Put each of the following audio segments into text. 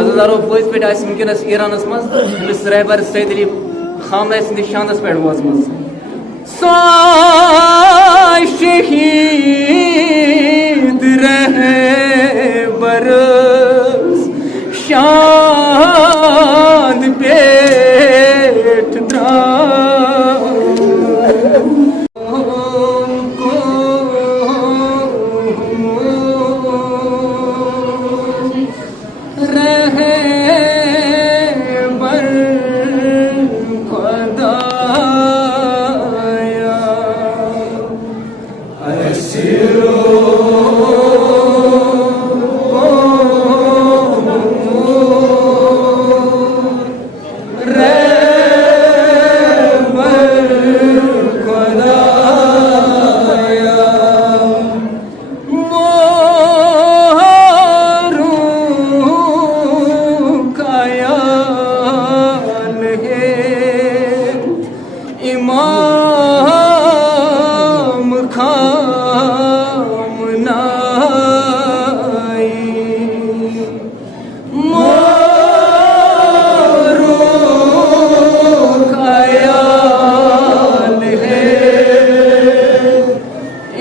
अजारो फौज पे वनकस ईरानस मज रहबर सैयद अली खामने सिंद शानस पे वोजम शहीद रहबर शान पेट द्रा इमाम खामनाई मोरू खयाल है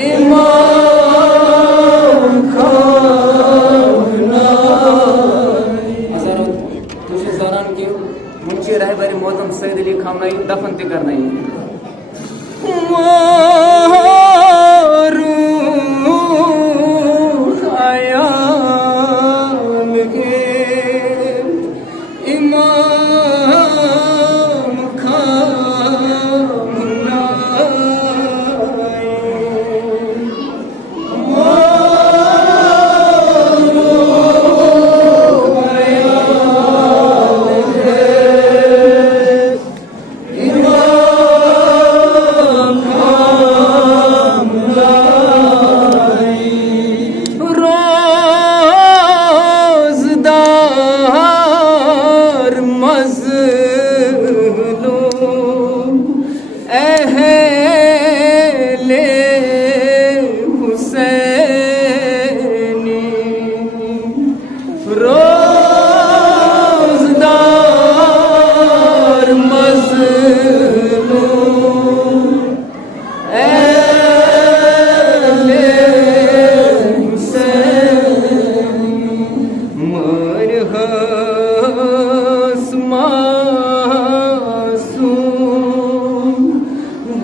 इमाम खामनाई तुझे जानान के मुंशी रहबर मोहतम सैयद अली खामनाई दफन ते करना ही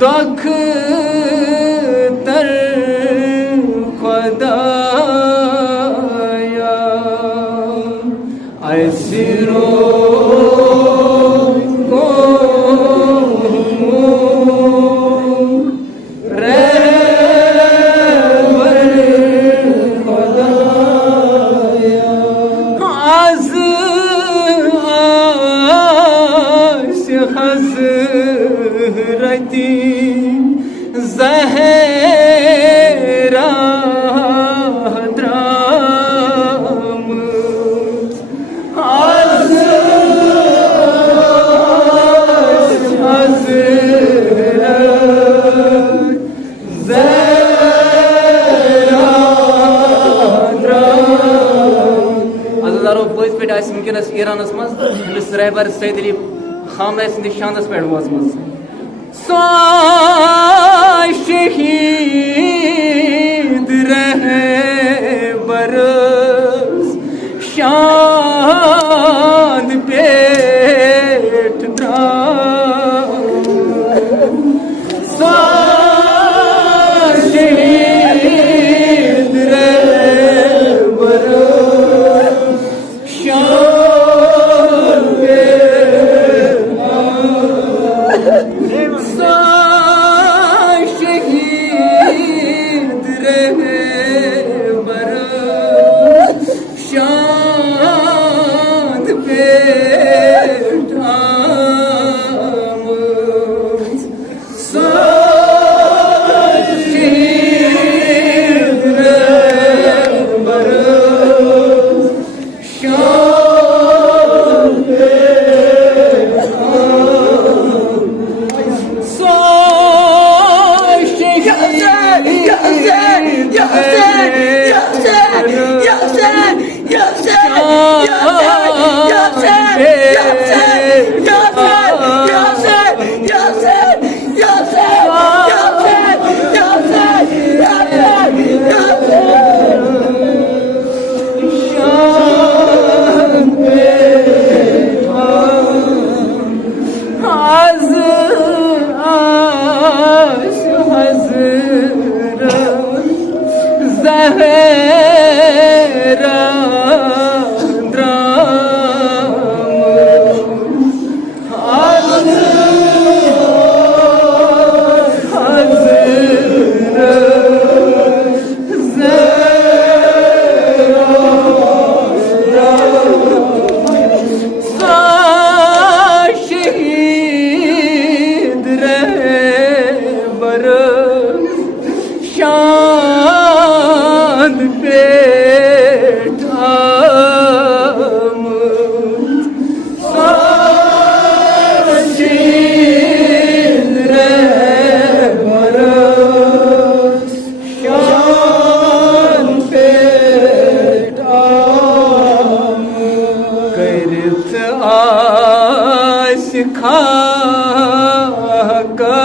दख तर खुदाया ऐसिरो को रहबर खुदाया आज आश हज़रती ज़हरा द्राम आज हज़रत ज़हरा द्राम अज़ारो फौज पे वनकस ईरानस मज रहबर सैयद अली खामने सिंद शानस पे वोजम शहीद रहबर शान पेट द्रा शहीद रहबर शान पेट शहीद रहबर शान शहीद रहबर शान पेठा शहीद रहबर शान पेठा करत आस खा का